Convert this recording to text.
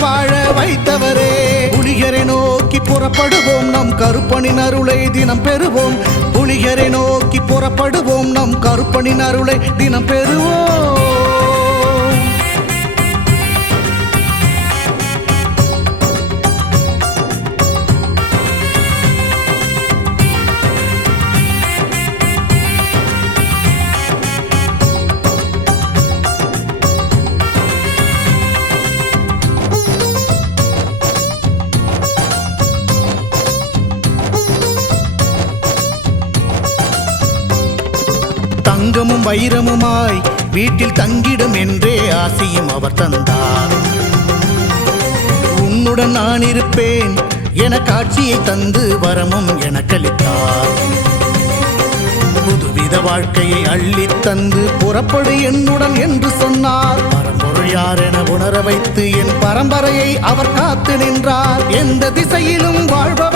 வாழ வைத்தவரே. புலிகரை நோக்கி புறப்படுவோம், நம் கருப்பனின் அருளை தினம் பெறுவோம். புலிகரை நோக்கி புறப்படுவோம், நம் கருப்பனின் அருளை தினம் பெறுவோம். தங்கமும் வைரமுமாய் வீட்டில் தங்கிடும் என்றே ஆசையும் அவர் தந்தார். உன்னுடன் நான் இருப்பேன் என காட்சியை தந்து வரமும் எனக்களித்தார். புதுவித வாழ்க்கையை அள்ளித் தந்து புறப்படு என்னுடன் என்று சொன்னார். பரம்பொருள் யார் என உணர வைத்து என் பரம்பரையை அவர் காத்து நின்றார். எந்த திசையிலும் வாழ்வார்